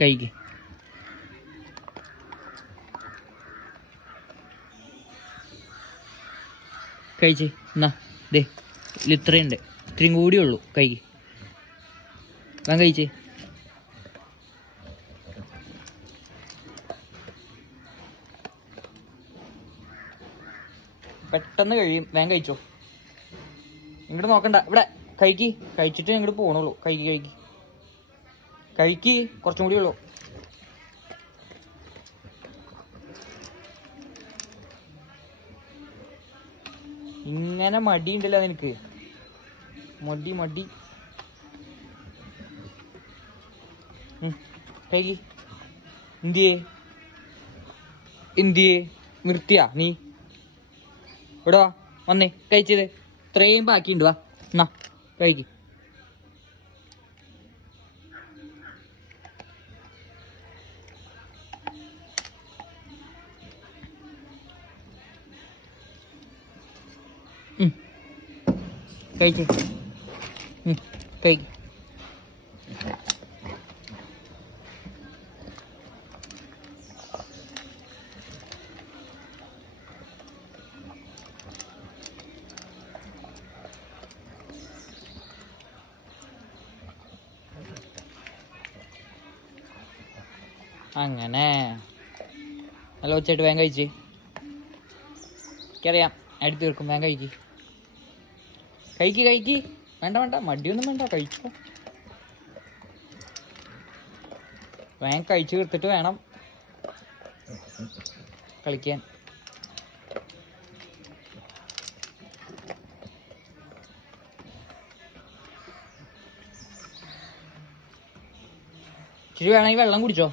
കഴിക്ക്. കഴിച്ച് എന്നാ ദേ ഇത്രയുണ്ട്, ഇത്രയും കൂടിയേ ഉള്ളൂ. കഴിക്ക്, വേഗം കഴിച്ച്. പെട്ടെന്ന് കഴിയും, വേഗം കഴിച്ചോ. ഇങ്ങോട്ട് നോക്കണ്ട, ഇവിടെ കഴിക്ക്. കഴിച്ചിട്ട് ഇങ്ങോട്ട് പോകണുള്ളൂ. കഴിക്ക്, കുറച്ചും കൂടി ഉള്ളൂ. ഇങ്ങനെ മടിയുണ്ടല്ലോ നിനക്ക്, മടി. കഴിക്ക്. എന്തിയേ നിർത്തിയാ നീ? ഇവിടെ വാ, വന്നേ. കഴിച്ചത് ഇത്രയും ബാക്കിയുണ്ട്, വാ എന്നാ കഴിക്ക്. കഴിക്ക്. കഴിക്ക്. അങ്ങനെ നല്ല ഉച്ചയായിട്ട് വേഗം കഴിച്ച്. എനിക്കറിയാം അടി തീർക്കും, വേഗം കഴിക്ക്. വേണ്ട മടിയൊന്നും വേണ്ട, കഴിച്ചോ. വേഗം കഴിച്ച് തീർത്തിട്ട് വേണം കളിക്കാൻ. ഇച്ചിരി വേണമെങ്കിൽ വെള്ളം കുടിച്ചോ.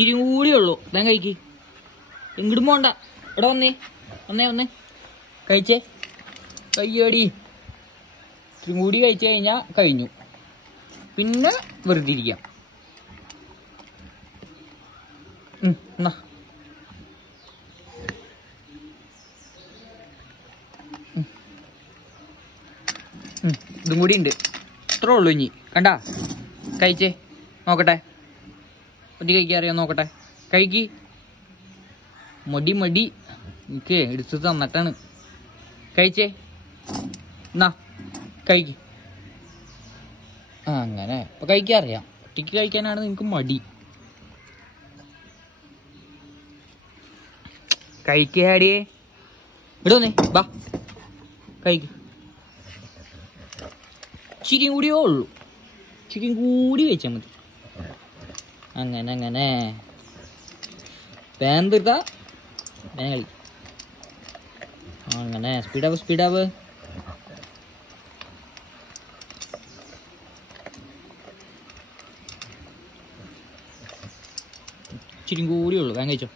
ഇച്ചിരി കൂടിയേ ഉള്ളൂ, വേഗം കഴിക്ക്. എങ്ങോട്ടും പോണ്ട, ഇവിടെ വന്നേ കഴിച്ചേ. കയ്യടി. ഇച്ചിരി കൂടി കഴിച്ചു കഴിഞ്ഞാൽ കഴിഞ്ഞു, പിന്നെ വെറുതെ ഇരിക്കാം. എന്നാ ഇതും കൂടി ഉണ്ട്, ഇത്രേ ഉള്ളൂ. ഇനി കണ്ടാ കഴിച്ചേ, നോക്കട്ടെ. ഒറ്റ കഴിക്കാറിയാം, നോക്കട്ടെ. കഴിക്ക്. മടി എനിക്ക് എടുത്ത് തന്നിട്ടാണ്. കഴിച്ചേ എന്നാ കഴിക്ക്. അങ്ങനെ ഇപ്പൊ കഴിക്കാറിയാം. ഒറ്റയ്ക്ക് കഴിക്കാനാണ് നിനക്ക് മടി. കഴിക്കാടിയേ, ഇടോന്നേ, ബാ കഴിക്ക്. ഇച്ചിരിയും കൂടിയേ ഉള്ളൂ, ഇച്ചിരിയും കൂടി കഴിച്ചാൽ മതി. അങ്ങനെ പാൻ തീർത്താ വേഗം കളി. അങ്ങനെ സ്പീഡാവ്. ഇച്ചിരിയും കൂടിയേ ഉള്ളൂ, വേഗം കഴിച്ചോ.